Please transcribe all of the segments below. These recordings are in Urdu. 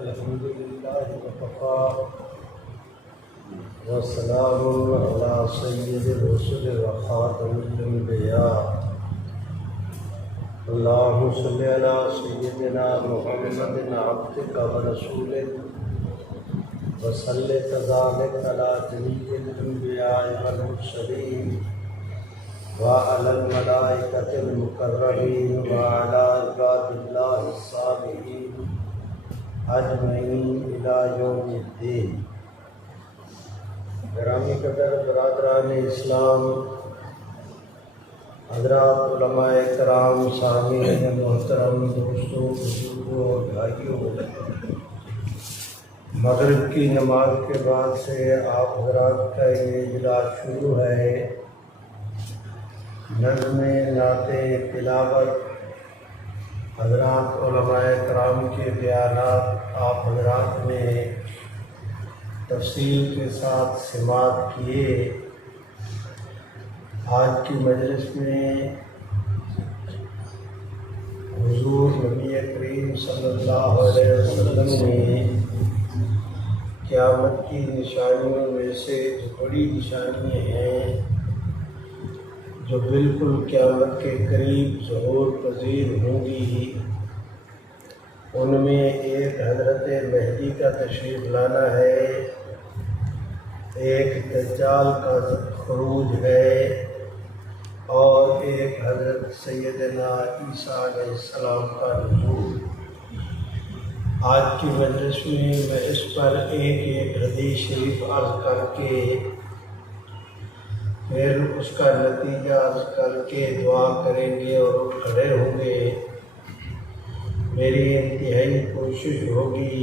الحمد لله وكفى وسلام على سيد الرسل وخاتم الأنبياء اللهم صل على سيدنا محمد عبدك ورسولك وصل كذلك على جميع الأنبياء والمرسلين وعلى الملائكة المقربين وعلى عباد الله الصالحين اجمعین الی یوم الدین۔ گرامی قدر برادران اسلام، حضرات علماء کرام، سامعین محترم، دوستوں، بزرگوں اور بھائیوں، مغرب کی نماز کے بعد سے آپ حضرات کا یہ اجلاس شروع ہے۔ نظم نعت تلاوت، حضرات علماء کرام کے بیانات آپ حضرات نے تفصیل کے ساتھ سماعت کیے۔ آج کی مجلس میں حضور نبی کریم صلی اللہ علیہ وسلم نے قیامت کی نشانیوں میں سے جو بڑی نشانیاں ہیں جو بالکل قیامت کے قریب ظہور پذیر ہوں گی، ان میں ایک حضرت مہدی کا تشریف لانا ہے، ایک دجال کا خروج ہے، اور ایک حضرت سیدنا عیسیٰ علیہ السلام کا نزول۔ آج کی مجلس میں اس پر ایک حدیث شریف عرض کر کے پھر اس کا نتیجہ عرض کر کے دعا کریں گے اور کھڑے ہوں گے۔ میری انتہائی کوشش ہوگی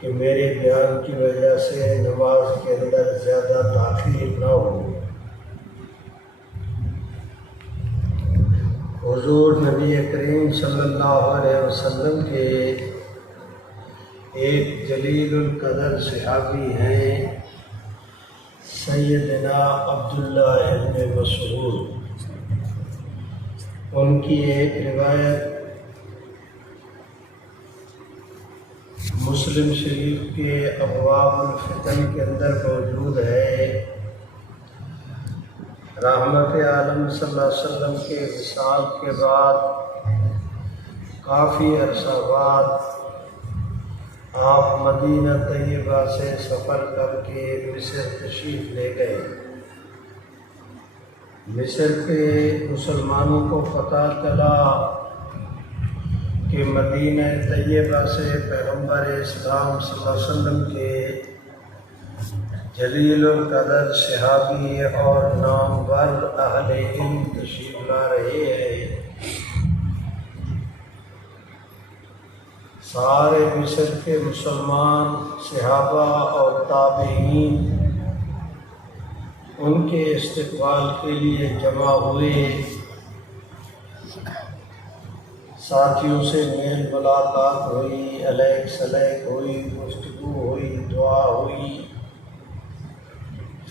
کہ میرے بیان کی وجہ سے نماز کے اندر زیادہ تاخیر نہ ہو۔ حضور نبی کریم صلی اللہ علیہ وسلم کے ایک جلیل القدر صحابی ہیں سیدنا عبداللہ ابن مسعود۔ ان کی ایک روایت مسلم شریف کے ابواب الفتن کے اندر موجود ہے۔ رحمت عالم صلی اللہ علیہ وسلم کے وصال کے بعد کافی عرصہ بعد آپ مدینہ طیبہ سے سفر کر کے مصر تشریف لے گئے۔ مصر کے مسلمانوں کو پتہ چلا کہ مدینہ طیبہ سے پیغمبر اسلام صلی اللہ علیہ وسلم کے جلیل القدر صحابی اور نامور اہل علم تشریف لا رہے ہیں۔ سارے مصر کے مسلمان صحابہ اور تابعین ان کے استقبال کے لیے جمع ہوئے، ساتھیوں سے میل ملاقات ہوئی، علیک سلیک ہوئی، گفتگو ہوئی، دعا ہوئی،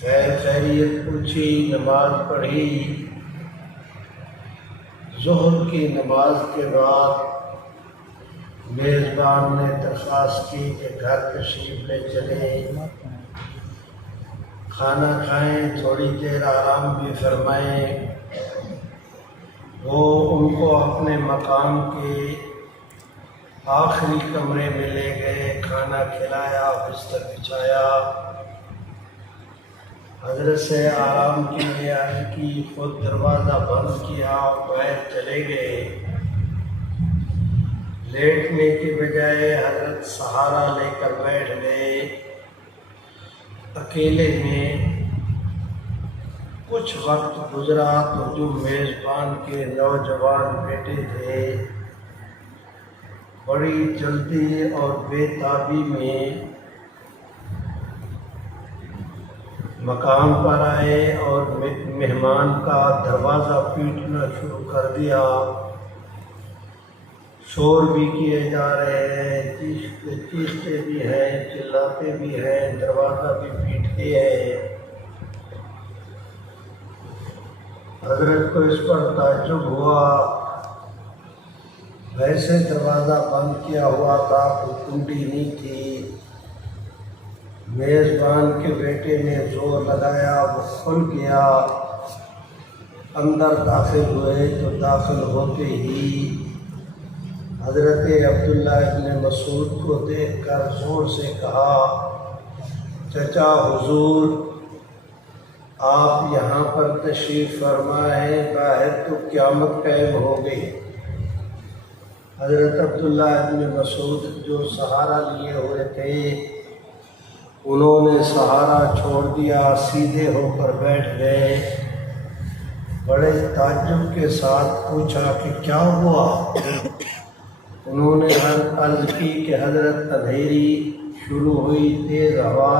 خیر خیریت پوچھی، نماز پڑھی۔ ظہر کی نماز کے بعد میزبان نے درخواست کی کہ گھر تشریف لے چلیں، کھانا کھائیں، تھوڑی دیر آرام بھی فرمائیں۔ وہ ان کو اپنے مقام کے آخری کمرے میں لے گئے، کھانا کھلایا، بستر بچھایا، حضرت سے آرام کے لیے عرض کی، خود دروازہ بند کیا، باہر چلے گئے۔ لیٹنے کی بجائے حضرت سہارا لے کر بیٹھ گئے اکیلے میں۔ کچھ وقت گزرا تو جو میزبان کے نوجوان بیٹے تھے بڑی جلدی اور بے تابی میں مقام پر آئے اور مہمان کا دروازہ پیٹنا شروع کر دیا۔ شور بھی کیے جا رہے ہیں، چیختے بھی ہیں، چلاتے بھی ہیں، دروازہ بھی پیٹتے ہیں۔ حضرت کو اس پر تعجب ہوا ویسے دروازہ بند کیا ہوا تھا، کوئی کنڈی نہیں تھی۔ میزبان کے بیٹے نے زور لگایا، وہ کھل گیا۔ اندر داخل ہوئے تو داخل ہوتے ہی حضرت عبداللہ ابن مسعود کو دیکھ کر زور سے کہا، چچا حضور آپ یہاں پر تشریف فرمائیں، باہر تو قیامت قائم ہو گئی۔ حضرت عبداللہ ابن مسعود جو سہارا لیے ہوئے تھے، انہوں نے سہارا چھوڑ دیا، سیدھے ہو کر بیٹھ گئے۔ بڑے تعجب کے ساتھ پوچھا کہ کیا ہوا؟ انہوں نے عرض کی کہ حضرت اندھیری شروع ہوئی، تیز ہوا،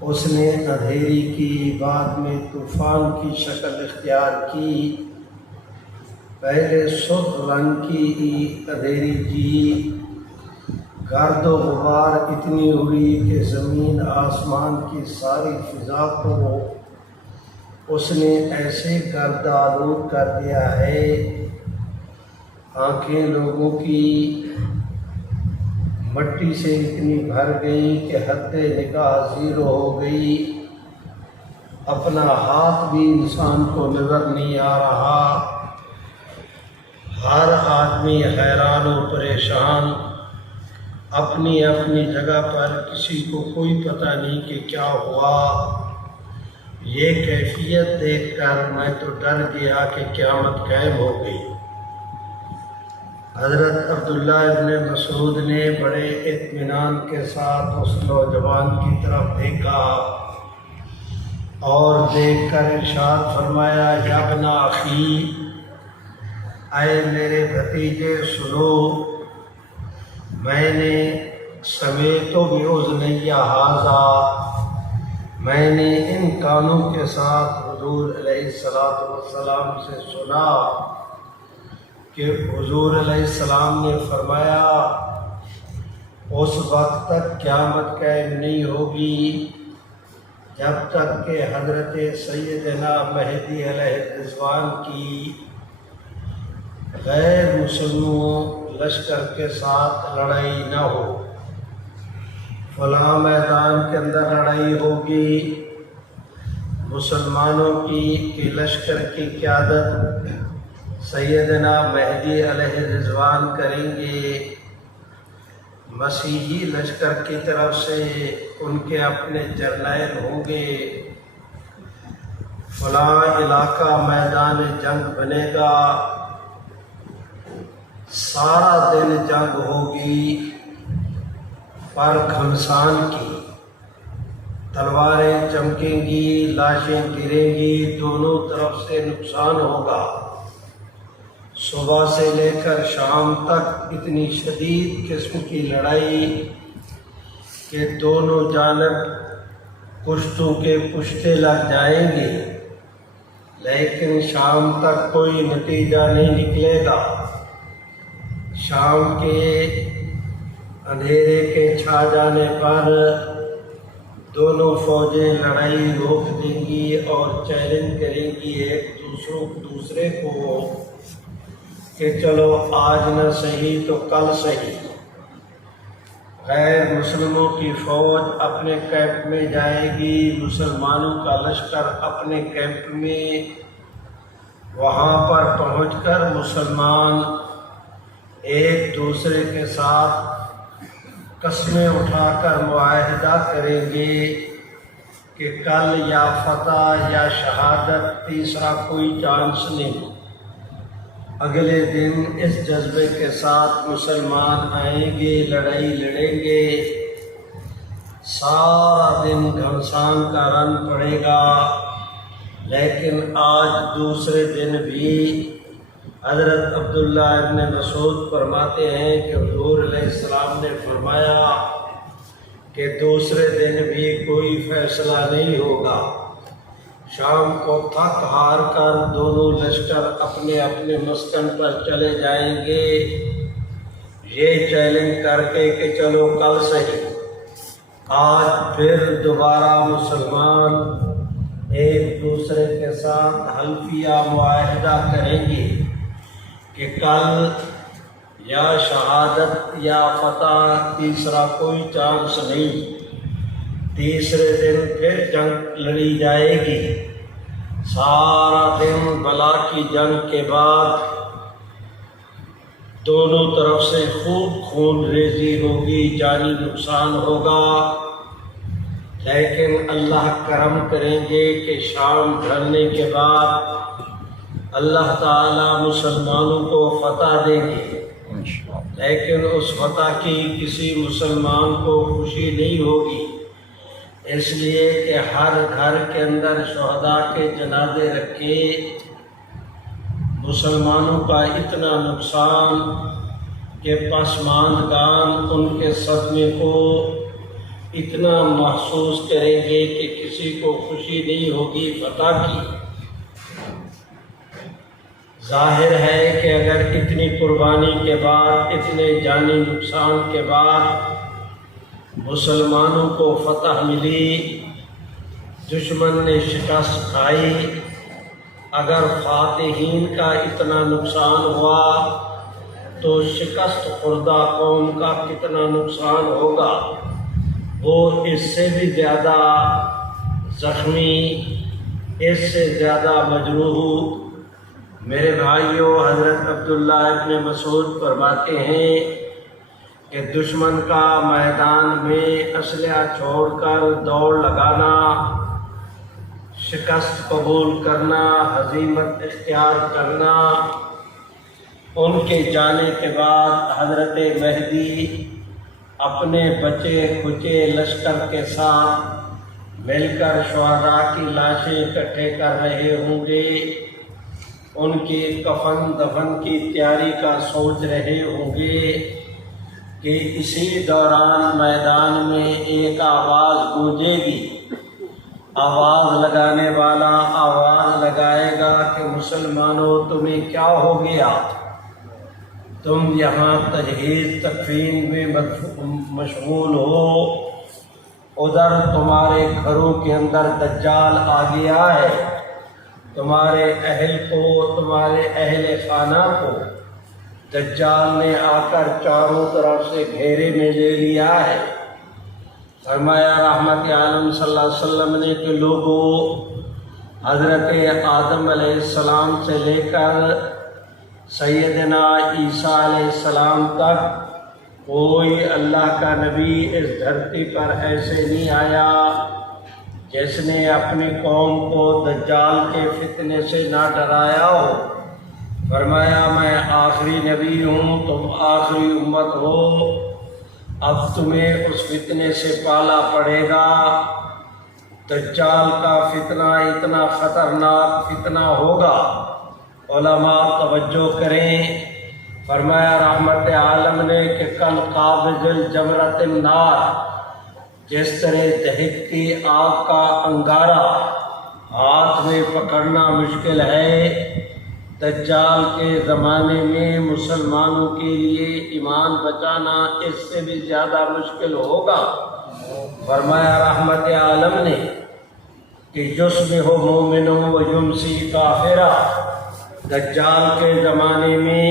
اس نے اندھیری کی، بعد میں طوفان کی شکل اختیار کی۔ پہلے سرخ رنگ کی اندھیری کی، گرد و غبار اتنی ہوئی کہ زمین آسمان کی ساری فضا کو اس نے ایسے گرد آلود کر دیا ہے، آنکھیں لوگوں کی مٹی سے اتنی بھر گئی کہ حد نگاہ زیرو ہو گئی، اپنا ہاتھ بھی انسان کو نظر نہیں آ رہا، ہر آدمی حیران و پریشان، اپنی اپنی جگہ پر، کسی کو کوئی پتہ نہیں کہ کیا ہوا۔ یہ کیفیت دیکھ کر میں تو ڈر گیا کہ قیامت قائم ہو گئی۔ حضرت عبداللہ ابن مسعود نے بڑے اطمینان کے ساتھ اس نوجوان کی طرف دیکھا اور دیکھ کر ارشاد فرمایا، یا ابن اخی، اے میرے بھتیجے سنو، میں نے سمیت بِأُذُنَیَّ ھَذَا، میں نے ان کانوں کے ساتھ حضور علیہ السلام سے سنا کہ حضور علیہ السلام نے فرمایا اس وقت تک قیامت قائم نہیں ہوگی جب تک کہ حضرت سیدنا مہدی علیہ الرضوان کی غیر مسلموں لشکر کے ساتھ لڑائی نہ ہو۔ فلاں میدان کے اندر لڑائی ہوگی، مسلمانوں کی کہ لشکر کی قیادت سیدنا مہدی علیہ الرضوان کریں گے، مسیحی لشکر کی طرف سے ان کے اپنے جرنیل ہوں گے، فلاں علاقہ میدان جنگ بنے گا، سارا دن جنگ ہوگی، پر گھمسان کی، تلواریں چمکیں گی، لاشیں گریں گی، دونوں طرف سے نقصان ہوگا۔ صبح سے لے کر شام تک اتنی شدید قسم کی لڑائی کہ دونوں جانب پشتوں کے پشتے لگ جائیں گے، لیکن شام تک کوئی نتیجہ نہیں نکلے گا۔ شام کے اندھیرے کے چھا جانے پر دونوں فوجیں لڑائی روک دیں گی اور چیلنج کریں گی ایک دوسرے کو کہ چلو آج نہ صحیح تو کل صحیح۔ غیر مسلموں کی فوج اپنے کیمپ میں جائے گی، مسلمانوں کا لشکر اپنے کیمپ میں، وہاں پر پہنچ کر مسلمان ایک دوسرے کے ساتھ قسمیں اٹھا کر معاہدہ کریں گے کہ کل یا فتح یا شہادت، تیسرا کوئی چانس نہیں۔ اگلے دن اس جذبے کے ساتھ مسلمان آئیں گے، لڑائی لڑیں گے، سارا دن گھمسان کا رن پڑے گا، لیکن آج دوسرے دن بھی حضرت عبداللہ ابن مسعود فرماتے ہیں کہ حضور علیہ السلام نے فرمایا کہ دوسرے دن بھی کوئی فیصلہ نہیں ہوگا۔ شام کو تھک ہار کر دونوں لشکر اپنے اپنے مسکن پر چلے جائیں گے، یہ چیلنج کر کے کہ چلو کل صحیح۔ آج پھر دوبارہ مسلمان ایک دوسرے کے ساتھ حلفیہ معاہدہ کریں گے کہ کہ کل یا شہادت یا فتح تیسرا کوئی چانس نہیں، تیسرے دن پھر جنگ لڑی جائے گی۔ سارا دن بلا کی جنگ کے بعد دونوں طرف سے خوب خون ریزی ہوگی، جانی نقصان ہوگا، لیکن اللہ کرم کریں گے کہ شام ڈھلنے کے بعد اللہ تعالیٰ مسلمانوں کو فتح دیں گے، لیکن اس فتح کی کسی مسلمان کو خوشی نہیں ہوگی، اس لیے کہ ہر گھر کے اندر شہداء کے جنازے رکھے، مسلمانوں کا اتنا نقصان کہ پسماندگان ان کے صدمے کو اتنا محسوس کریں گے کہ کسی کو خوشی نہیں ہوگی فتح کی۔ ظاہر ہے کہ اگر اتنی قربانی کے بعد، اتنے جانی نقصان کے بعد مسلمانوں کو فتح ملی، دشمن نے شکست کھائی، اگر فاتحین کا اتنا نقصان ہوا تو شکست خوردہ قوم کا کتنا نقصان ہوگا، وہ اس سے بھی زیادہ زخمی، اس سے زیادہ مجروح۔ میرے بھائیوں، حضرت عبداللہ ابن مسعود فرماتے ہیں کہ دشمن کا میدان میں اسلحہ چھوڑ کر دوڑ لگانا، شکست قبول کرنا، ہزیمت اختیار کرنا، ان کے جانے کے بعد حضرت مہدی اپنے بچے کھچے لشکر کے ساتھ مل کر شہداء کی لاشیں اکٹھے کر رہے ہوں گے، ان کی کفن دفن کی تیاری کا سوچ رہے ہوں گے کہ اسی دوران میدان میں ایک آواز گونجے گی، آواز لگانے والا آواز لگائے گا کہ مسلمانوں تمہیں کیا ہو گیا، تم یہاں تجہیز تکفین میں مشغول ہو، ادھر تمہارے گھروں کے اندر دجال آ گیا ہے، تمہارے اہل کو، تمہارے اہل خانہ کو دجال نے آ کر چاروں طرف سے گھیرے میں لے لیا ہے۔ فرمایا رحمت عالم صلی اللہ علیہ وسلم نے کہ لوگوں، حضرت آدم علیہ السلام سے لے کر سیدنا عیسیٰ علیہ السلام تک کوئی اللہ کا نبی اس دھرتی پر ایسے نہیں آیا جس نے اپنی قوم کو دجال کے فتنے سے نہ ڈرایا ہو۔ فرمایا میں آخری نبی ہوں، تم آخری امت ہو، اب تمہیں اس فتنے سے پالا پڑے گا۔ دجال کا فتنہ اتنا خطرناک فتنہ ہوگا، علماء توجہ کریں۔ فرمایا رحمت عالم نے کہ کل قابض الجمرۃ النار، جس طرح دہکتی آگ کا انگارہ ہاتھ میں پکڑنا مشکل ہے، دجال کے زمانے میں مسلمانوں کے لیے ایمان بچانا اس سے بھی زیادہ مشکل ہوگا۔ فرمایا رحمت عالم نے کہ یصبح مومن و یمسی کافرا، دجال کے زمانے میں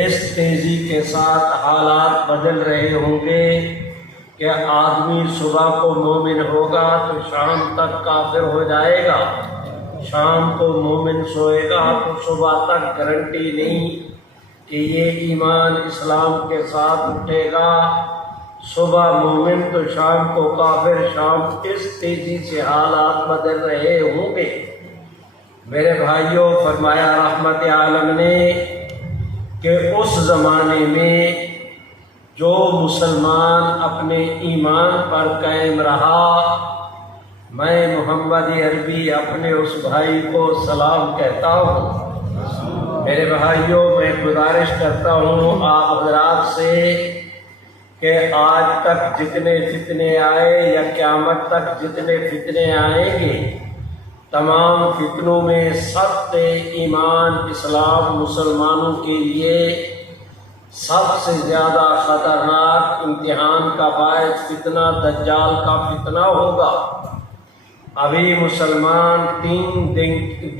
اس تیزی کے ساتھ حالات بدل رہے ہوں گے کہ آدمی صبح کو مومن ہوگا تو شام تک کافر ہو جائے گا، شام کو مومن سوئے گا تو صبح تک گارنٹی نہیں کہ یہ ایمان اسلام کے ساتھ اٹھے گا، صبح مومن تو شام کو کافر، شام اس تیزی سے حالات بدل رہے ہوں گے۔ میرے بھائیوں، فرمایا رحمت عالم نے کہ اس زمانے میں جو مسلمان اپنے ایمان پر قائم رہا، میں محمد عربی اپنے اس بھائی کو سلام کہتا ہوں۔ میرے بھائیوں، میں گزارش کرتا ہوں آپ حضرات سے کہ آج تک جتنے فتنے آئے یا قیامت تک جتنے فتنے آئیں گے، تمام فتنوں میں سب ایمان اسلام مسلمانوں کے لیے سب سے زیادہ خطرناک امتحان کا باعث فتنہ دجال کا فتنہ ہوگا۔ ابھی مسلمان 3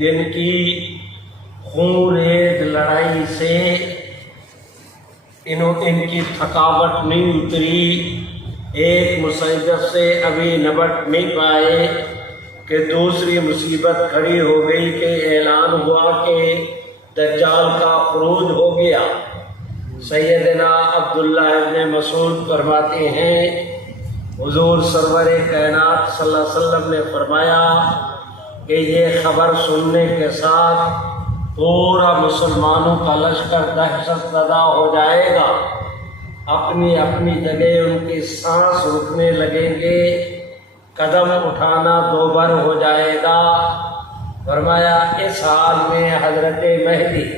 دن کی خون ریز لڑائی سے ان کی تھکاوٹ نہیں اتری، ایک مصیبت سے ابھی نبٹ نہیں پائے کہ دوسری مصیبت کھڑی ہو گئی کہ اعلان ہوا کہ دجال کا خروج ہو گیا۔ سیدنا عبداللہ ابن مسعود فرماتے ہیں حضور سرور کائنات صلی اللہ علیہ وسلم نے فرمایا کہ یہ خبر سننے کے ساتھ پورا مسلمانوں کا لشکر دہشت زدہ ہو جائے گا، اپنی اپنی جگہ ان کی سانس رکنے لگیں گے، قدم اٹھانا دوبر ہو جائے گا۔ فرمایا اس حال میں حضرت مہدی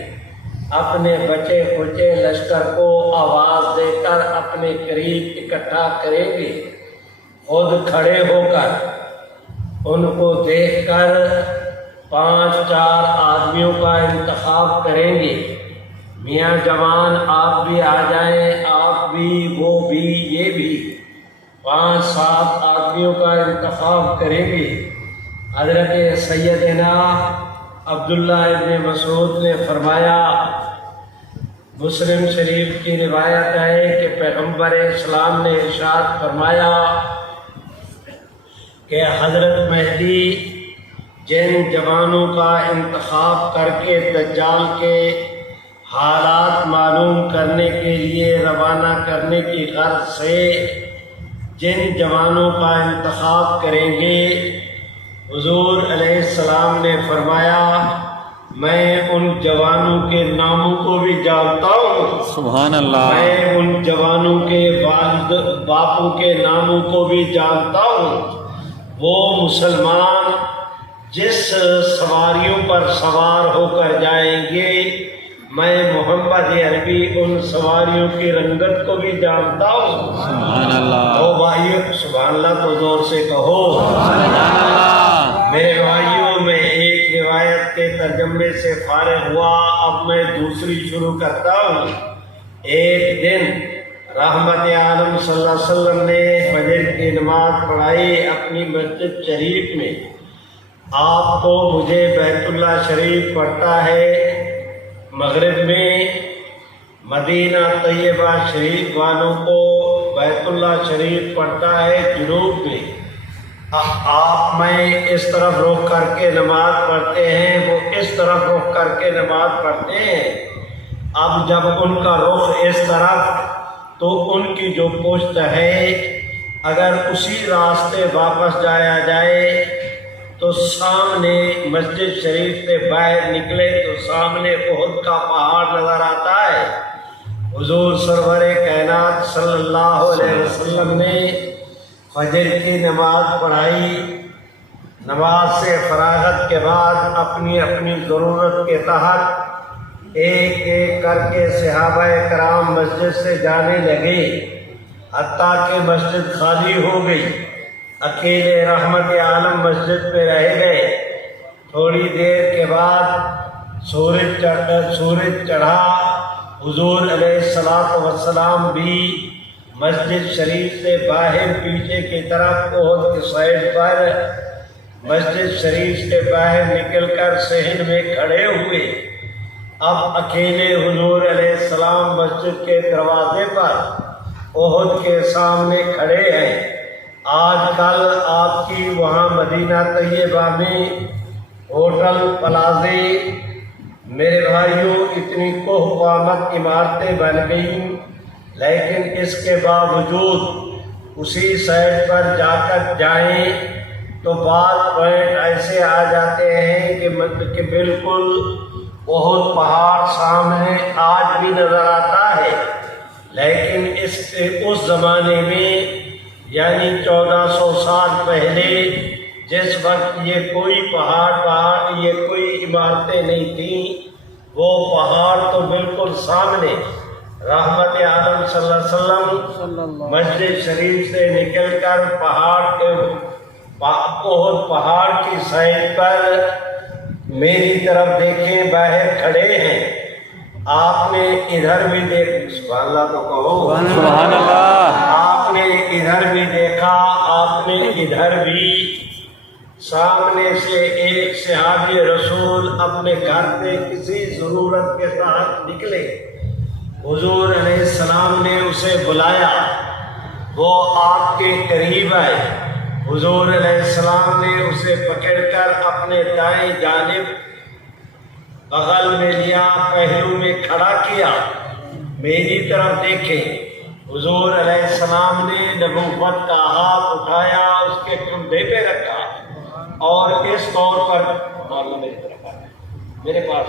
اپنے بچے کچے لشکر کو آواز دے کر اپنے قریب اکٹھا کریں گے، خود کھڑے ہو کر ان کو دیکھ کر 5-4 آدمیوں کا انتخاب کریں گے، میاں جوان آپ بھی آ جائیں، آپ بھی وہ بھی یہ بھی، 5-7 آدمیوں کا انتخاب کریں گے۔ حضرت سیدنا عبداللہ ابن مسعود نے فرمایا، مسلم شریف کی روایت ہے کہ پیغمبر اسلام نے ارشاد فرمایا کہ حضرت مہدی جن جوانوں کا انتخاب کر کے دجال کے حالات معلوم کرنے کے لیے روانہ کرنے کی غرض سے جن جوانوں کا انتخاب کریں گے، حضور علیہ السلام نے فرمایا میں ان جوانوں کے ناموں کو بھی جانتا ہوں، سبحان اللہ، میں ان جوانوں کے والد باپوں کے ناموں کو بھی جانتا ہوں۔ وہ مسلمان جس سواریوں پر سوار ہو کر جائیں گے، میں محمد عربی ان سواریوں کی رنگت کو بھی جانتا ہوں، سبحان اللہ۔ او بھائیو سبحان اللہ تو زور سے کہو سبحان اللہ۔ میرے بھائیوں میں ایک روایت کے ترجمے سے فارغ ہوا، اب میں دوسری شروع کرتا ہوں۔ ایک دن رحمت عالم صلی اللہ علیہ وسلم نے فجر کی نماز پڑھائی اپنی مسجد شریف میں۔ آپ کو مجھے بیت اللہ شریف پڑھتا ہے مغرب میں، مدینہ طیبہ شریف والوں کو بیت اللہ شریف پڑھتا ہے جنوب میں۔ آپ میں اس طرف رخ کر کے نماز پڑھتے ہیں، وہ اس طرف رخ کر کے نماز پڑھتے ہیں۔ اب جب ان کا رخ اس طرف تو ان کی جو پشت ہے اگر اسی راستے واپس جایا جائے تو سامنے مسجد شریف سے باہر نکلے تو سامنے احد کا پہاڑ نظر آتا ہے۔ حضور سرور کائنات صلی اللہ علیہ وسلم نے فجر کی نماز پڑھائی، نماز سے فراغت کے بعد اپنی اپنی ضرورت کے تحت ایک ایک کر کے صحابہ کرام مسجد سے جانے لگے، حتیٰ کہ مسجد خالی ہو گئی، اکیلے رحمت عالم مسجد پہ رہ گئے۔ تھوڑی دیر کے بعد سورج چڑھا، حضور علیہ السلام بھی مسجد شریف سے باہر پیچھے کی طرف احد کی سائڈ پر مسجد شریف سے باہر نکل کر صحن میں کھڑے ہوئے۔ اب اکیلے حضور علیہ السلام مسجد کے دروازے پر احد کے سامنے کھڑے ہیں۔ آج کل آپ کی وہاں مدینہ طیبہ میں ہوٹل پلازے میرے بھائیوں اتنی کوہ قامت عمارتیں بن گئیں، لیکن اس کے باوجود اسی سائڈ پر جا کر جائیں تو بعض پوائنٹ ایسے آ جاتے ہیں کہ بالکل بہت پہاڑ سامنے آج بھی نظر آتا ہے، لیکن اس زمانے میں یعنی 1400 سال پہلے جس وقت یہ کوئی پہاڑ یہ کوئی عمارتیں نہیں تھیں، وہ پہاڑ تو بالکل سامنے۔ رحمت عالم صلی اللہ علیہ وسلم مسجد شریف سے نکل کر پہاڑ کی سائڈ پر میری طرف دیکھیں، باہر کھڑے ہیں۔ آپ نے ادھر بھی سبحان اللہ تو کہو سبحان اللہ، آپ نے ادھر بھی دیکھا، آپ نے ادھر بھی سامنے سے ایک صحابی رسول اپنے گھر پہ کسی ضرورت کے ساتھ نکلے، حضور علیہ السلام نے اسے بلایا، وہ آپ کے قریب آئے، حضور علیہ السلام نے اسے پکڑ کر اپنے دائیں جانب بغل میں لیا، پہلو میں کھڑا کیا، میری طرف دیکھیں۔ حضور علیہ السلام نے نبوت کا ہاتھ اٹھایا، اس کے کندھے پہ رکھا اور اس طور پر میرے پاس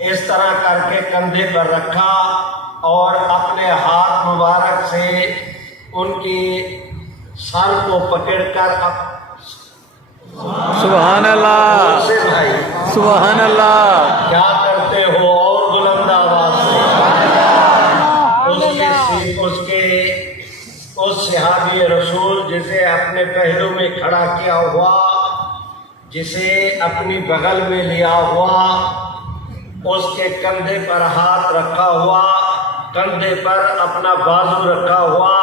اس طرح کر کے کندھے پر رکھا اور اپنے ہاتھ مبارک سے ان کی سر کو پکڑ کر سبحان اللہ سبحان اللہ کیا کرتے ہو، اور بلند آواز سے اس صحابی رسول جسے اپنے پہلو میں کھڑا کیا ہوا، جسے اپنی بغل میں لیا ہوا، اس کے کندھے پر ہاتھ رکھا ہوا، کندھے پر اپنا بازو رکھا ہوا،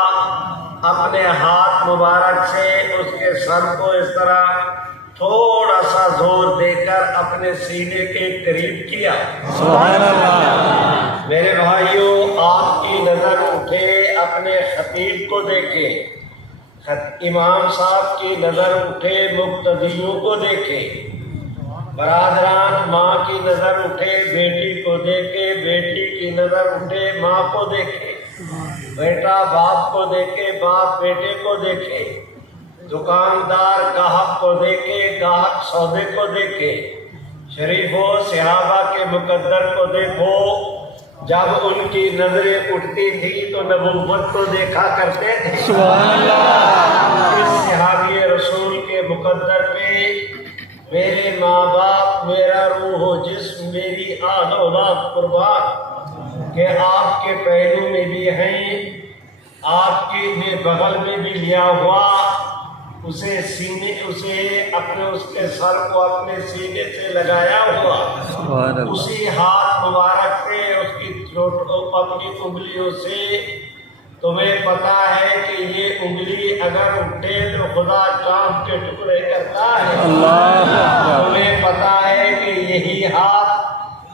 اپنے ہاتھ مبارک سے اس کے سر کو اس طرح تھوڑا سا زور دے کر اپنے سینے کے قریب کیا۔ سبحان اللہ۔ میرے بھائیوں، آپ کی نظر اٹھے اپنے خطیب کو دیکھے، امام صاحب کی نظر اٹھے مقتدیوں کو دیکھے، برادران ماں کی نظر اٹھے بیٹی کو دیکھے، بیٹی کی نظر اٹھے ماں کو دیکھے، بیٹا باپ کو دیکھے، باپ بیٹے کو دیکھے، دکاندار گاہک کو دیکھے، گاہک سودے کو دیکھے، شریفوں صحابہ کے مقدر کو دیکھو، جب ان کی نظریں اٹھتی تھی تو نبوت کو دیکھا کرتے تھے۔ سبحان اللہ۔ اس صحابی رسول کے مقدر پہ میرے ماں باپ، میرا روح و جسم، میری آن و اولاد قربان کہ آپ کے پہلو میں بھی ہیں، آپ کے بغل میں بھی لیا ہوا، اسے اپنے اس کے سر کو اپنے سینے سے لگایا ہوا، اسی ہاتھ مبارک سے اس کی اپنی انگلیوں سے، تمہیں پتا ہے کہ یہ انگلی اگر اٹھے تو خدا چاند کے ٹکڑے کرتا ہے، تمہیں پتا ہے کہ یہی ہاتھ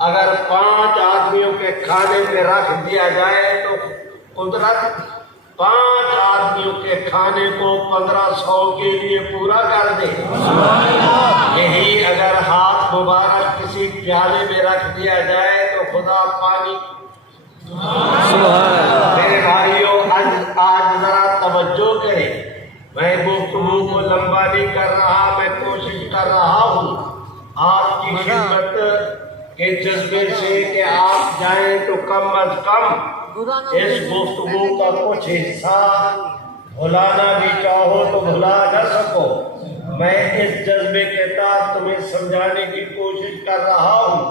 اگر 5 آدمیوں کے کھانے پہ رکھ دیا جائے تو قدرت 5 آدمیوں کے کھانے کو 1500 کے لیے پورا کر دے۔ یہی اگر ہاتھ مبارک کسی پیالے میں رکھ دیا جائے تو خدا پانی۔ میرے بھائیوں، آج ذرا توجہ کریں، میں گفتگو کو لمبا نہیں کر رہا، میں کوشش کر رہا ہوں آپ کی خدمت کے جذبے سے کہ آپ جائیں تو کم از کم اس گفتگو کا کچھ حصہ بھلانا بھی چاہو تو بھلا نہ سکو۔ میں اس جذبے کے تحت تمہیں سمجھانے کی کوشش کر رہا ہوں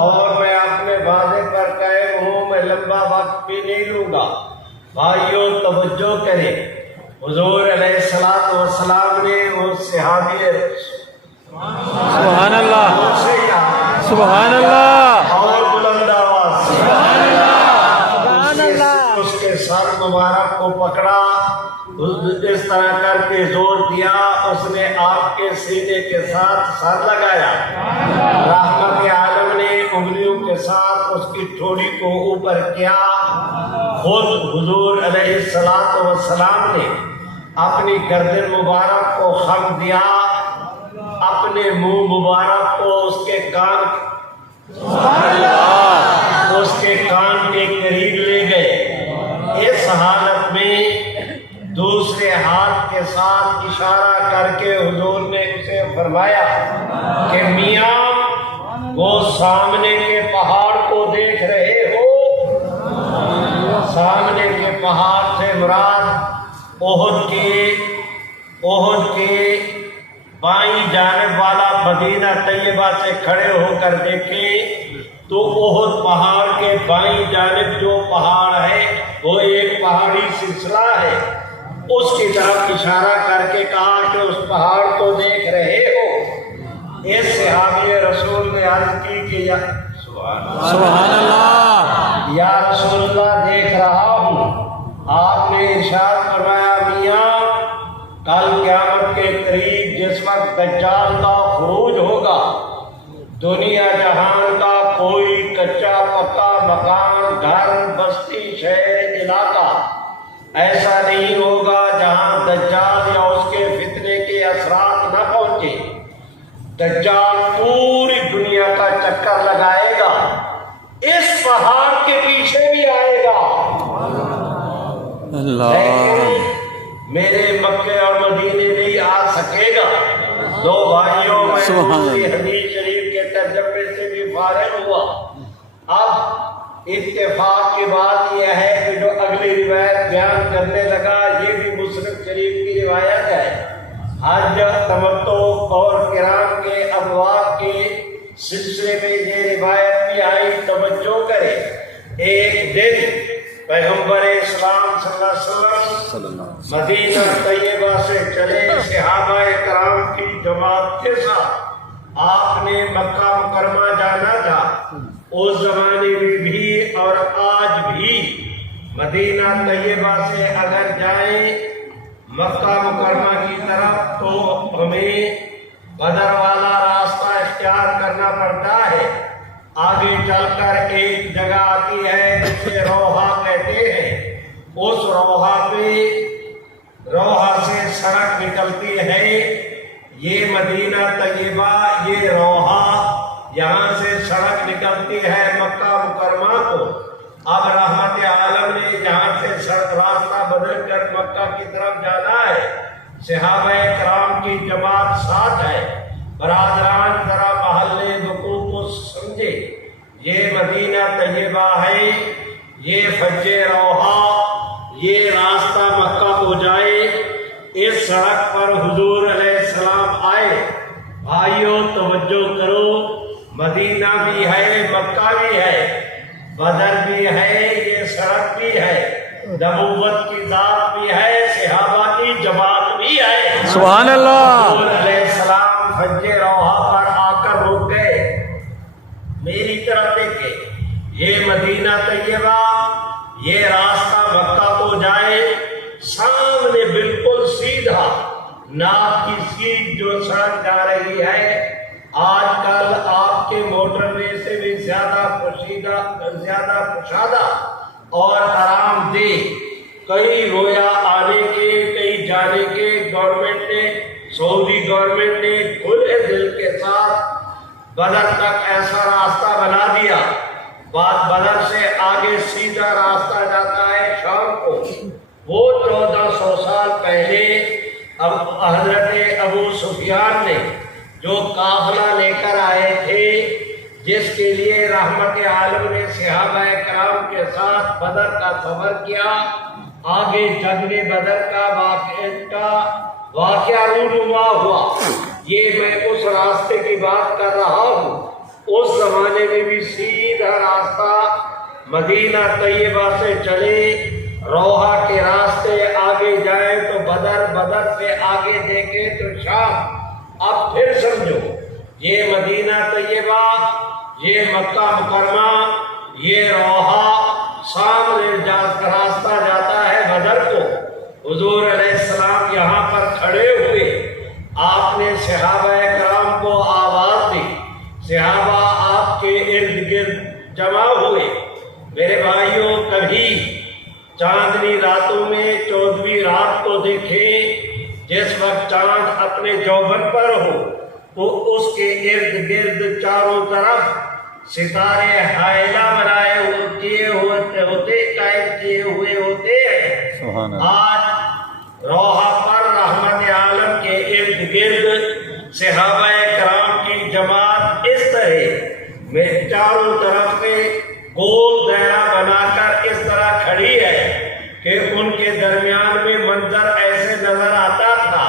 اور میں اپنے وعدے پر قائم ہوں، میں لمبا وقت بھی نہیں لوں گا۔ بھائیوں توجہ کریں، حضور علیہ السلام نے وہ صحابی سبحان اللہ سبحان اللہ اور بلند آواز سے اس کے سر مبارک کو پکڑا، اس طرح کر کے زور دیا، اس نے آپ کے سینے کے ساتھ سر لگایا، رحمت عالم نے انگلیوں کے ساتھ اس کی ٹھوڑی کو اوپر کیا، خود حضور علیہ السلام نے اپنی گردن مبارک کو خم دیا، اپنے منہ مبارک کو اس کے کان کے قریب لے گئے۔ اس حالت میں دوسرے ہاتھ کے ساتھ اشارہ کر کے حضور نے اسے فرمایا کہ میاں وہ سامنے کے پہاڑ کو دیکھ رہے ہو؟ سامنے کے پہاڑ سے مراد احد کے بائیں جانب والا مدینہ طیبہ سے کھڑے ہو کر دیکھیں تو احد پہاڑ کے بائیں جانب جو پہاڑ ہے وہ ایک پہاڑی سلسلہ ہے، اس کی طرف اشارہ کر کے کہا کہ اس پہاڑ کو دیکھ رہے ہو؟ اس صحابی رسول نے عرض کی کہ سبحان اللہ یا رسول اللہ دیکھ رہا ہوں۔ آپ نے ارشاد فرمایا میاں کل قیامت کے قریب جس وقت دجال کا خروج ہوگا دنیا جہان کا کوئی کچا پکا مکان گھر بستی شہر علاقہ ایسا نہیں ہوگا جہاں دجال یا اس کے فتنے کے اثرات نہ پہنچے۔ دجال پوری دنیا کا چکر لگائے گا، اس پہاڑ کے پیچھے بھی آئے گا، لیکن میرے مکے اور مدینے نہیں آ سکے گا۔ دو بھائیوں میں دوسری حدیث شریف کے ترجمے سے بھی فارغ ہوا۔ اب اتفاق کی بات یہ ہے کہ جو اگلی روایت بیان کرنے لگا یہ بھی مسلم شریف کی روایت ہے۔ حج تمتع اور کرام کے ابواب کے سلسلے میں یہ روایت بھی آئی، توجہ کرے۔ ایک دن پیغمبر اسلام صلی اللہ علیہ وسلم مدینہ طیبہ سے چلے صحابہ کرام کی جماعت کے ساتھ۔ آپ نے مکہ مکرمہ جانا تھا۔ اس زمانے میں بھی اور آج بھی مدینہ طیبہ سے اگر جائیں مکہ مکرمہ کی طرف تو ہمیں بدر والا راستہ اختیار کرنا پڑتا ہے۔ آگے چل کر ایک جگہ آتی ہے جسے روحا کہتے ہیں، اس روحا سے سڑک نکلتی ہے۔ یہ مدینہ طیبہ یہ روحا یہاں سے سڑک نکلتی ہے مکہ مکرمہ کو۔ اب رحمت عالم نے یہاں سے سڑک راستہ بدل کر مکہ کی طرف جانا ہے۔ صحابہ کرام کی جماعت ساتھ ہے۔ برادران ذرا محلے وقوع کو سمجھے، یہ مدینہ طیبہ ہے، یہ فج روحا، یہ راستہ مکہ کو جائے۔ اس سڑک پر حضور علیہ السلام آئے۔ بھائیوں توجہ کرو، مدینہ بھی ہے، مکہ بھی ہے، بدر بھی ہے، یہ سڑک بھی ہے، نبوت کی ذات بھی ہے، صحابہ کی جماعت بھی ہے۔ سبحان اللہ۔ حضور علیہ السلام فج روحا پر آ کر رک گئے۔ میری طرف دیکھیں، یہ مدینہ طیبہ یہ راستہ مکہ کو جائے، سامنے بالکل سیدھا ناک کی سیدھ جو سڑک جا رہی ہے، آج کل آپ کے موٹر وے سے بھی زیادہ کشادہ اور آرام دہ، کئی رویا آنے کے کئی جانے کے گورنمنٹ نے، سعودی گورنمنٹ نے کھلے دل کے ساتھ بدر تک ایسا راستہ بنا دیا۔ بدر سے آگے سیدھا راستہ جاتا ہے شام کو۔ وہ 1400 سال پہلے حضرت ابو سفیان نے جو قافلہ لے کر آئے تھے، جس کے لیے رحمت عالم نے صحابہ کرام کے ساتھ بدر کا سفر کیا، آگے جنگ بدر کا واقعہ رونما ہوا۔ یہ میں اس راستے کی بات کر رہا ہوں۔ اس زمانے میں بھی سیدھا راستہ مدینہ طیبہ سے چلے، روحا کے راستے آگے جائے تو بدر، بدر سے آگے دیکھے تو شام۔ اب پھر سمجھو، یہ مدینہ طیبہ، یہ مکہ مکرمہ، یہ روحا، سامنے راستہ جاتا ہے بدر کو۔ حضور علیہ السلام یہاں پر کھڑے ہوئے، آپ نے صحابہ کرام کو آواز دی، صحابہ آپ کے ارد گرد جمع ہوئے۔ میرے بھائیوں، کبھی چاندنی راتوں میں 14ویں رات کو دیکھیں، جس وقت چاند اپنے جوبن پر ہو تو اس کے ارد گرد چاروں طرف ستارے حائلہ بنائے کیے ہوئے ہوتے ہیں۔ آج روحا پر رحمت عالم کے ارد گرد صحابہ کرام کی جماعت اس طرح میں چاروں طرف سے گول دائرہ بنا کر اس طرح کھڑی ہے کہ ان کے درمیان میں منظر ایسے نظر آتا تھا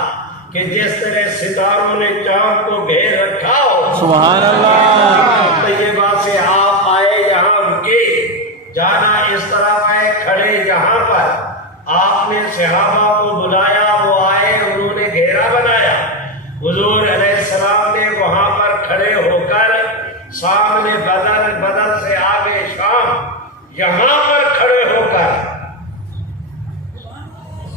کہ جس طرح ستاروں نے چاند کو گھیر رکھا ہو۔ سبحان اللہ۔ طیبہ سے آپ آئے، یہاں رکے، جانا اس طرح ہے، کھڑے یہاں پر۔ آپ نے صحابہ کو بلایا، وہ آئے، انہوں نے گھیرا بنایا۔ حضور علیہ السلام نے وہاں پر کھڑے ہو کر سامنے بدر، بدر سے آگے شام، یہاں پر کھڑے ہو کر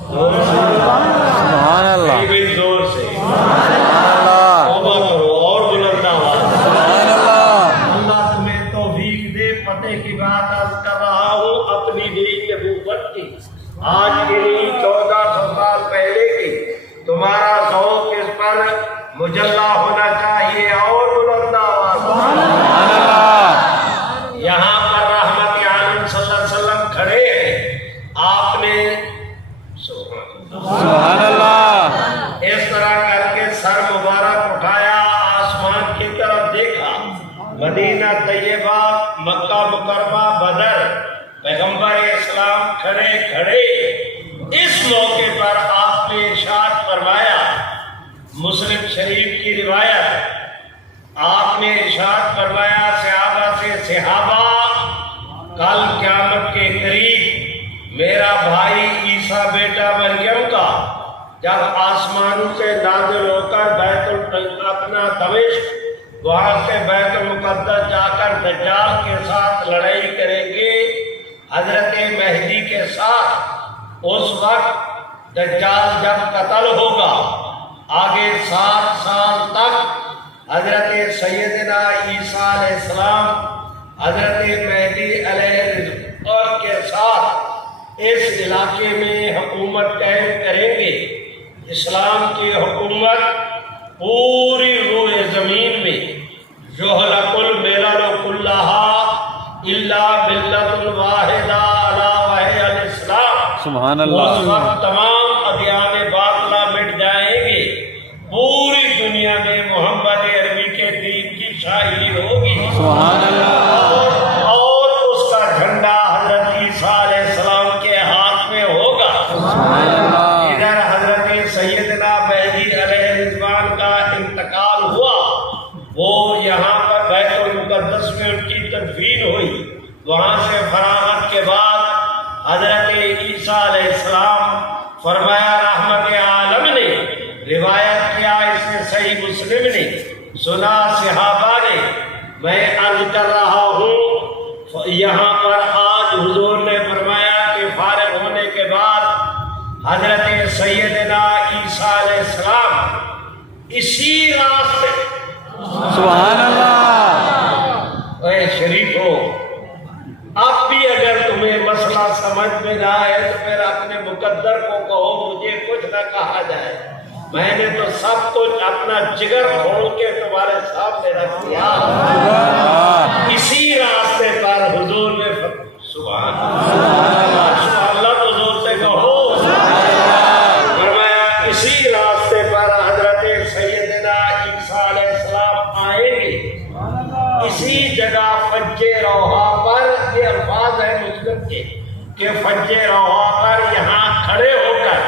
سبحان اللہ بھی زور سے سبحان اللہ توبہ کرو اور بلند آواز سبحان اللہ اللہ تمہیں توفیق دے. پتے کی بات عرض کر رہا ہوں اپنی دل نبوت کی. آج کے لیے 1400 سال پہلے کی تمہارا ذوق اس پر مجلا ہونا چاہیے اور بلند آواز. سبحان اللہ یہاں پر رحمت عالم صلی اللہ علیہ وسلم کھڑے ہیں. آپ نے سبحان اللہ اس طرح کر کے سر مبارک اٹھایا, آسمان کی طرف دیکھا. مدینہ طیبہ, مکہ مکرمہ, بدر, پیغمبر اسلام کھڑے کھڑے. اس موقع پر آپ نے ارشاد فرمایا, مسلم شریف کی روایت, آپ نے ارشاد فرمایا صحابہ سے, صحابہ کل قیامت کے قریب میرا بھائی عیسیٰ بیٹا مریم کا جب آسمانوں سے نازل ہو کر اپنا دمشق وہاں سے بیت المقدس جا کر دجال کے ساتھ لڑائی کریں گے, حضرت مہدی کے ساتھ. اس وقت دجال جب قتل ہوگا آگے 7 سال تک حضرت سیدنا عیسیٰ علیہ السلام حضرت مہدی علیہ السلام کے ساتھ اس علاقے میں حکومت قائم کریں گے. اسلام کی حکومت پوری روئے زمین میں یہلک الملل کلہا الا ملۃ الواحدہ علی وحی الاسلام. سبحان اس اللہ وقت تمام ادیان باطلہ مٹ جائیں گے, پوری دنیا میں محمد عربی کے دین کی شاہی ہوگی. سبحان اللہ اور اس کا جھنڈا حضرت عیسیٰ علیہ السلام کے ہاتھ میں ہوگا. سبحان اللہ ادھر حضرت سیدنا مہدی علیہ السلام کا انتقال ہوا, وہ یہاں پر بیت المقدس میں ان کی تدفین ہوئی. وہاں سے فراغت کے بعد حضرت عیسیٰ علیہ السلام فرمایا رحمت عالم نے روایت کیا, اس میں صحیح مسلم نے سنا, صحابہ نے. میں عرض کر رہا ہوں یہاں پر آج حضور نے فرمایا کہ فارغ ہونے کے بعد حضرت سیدنا عیسیٰ علیہ السلام اسی راستے. سبحان اللہ اے شریف ہو, اب بھی اگر تمہیں مسئلہ سمجھ میں نہ آئے تو پھر اپنے مقدر کو کہو مجھے کچھ نہ کہا جائے. میں نے تو سب کچھ اپنا جگر کھول کے تمہارے سامنے رکھ دیا. اسی راستے پر حضور نے سبحان اللہ حضور سے کہو فرمایا اسی راستے پر حضرت سیدنا عیسیٰ علیہ السلام آئیں گے. اسی جگہ فج روحا پر, یہ الفاظ ہے مسلم کے کہ فج روحا پر یہاں کھڑے ہو کر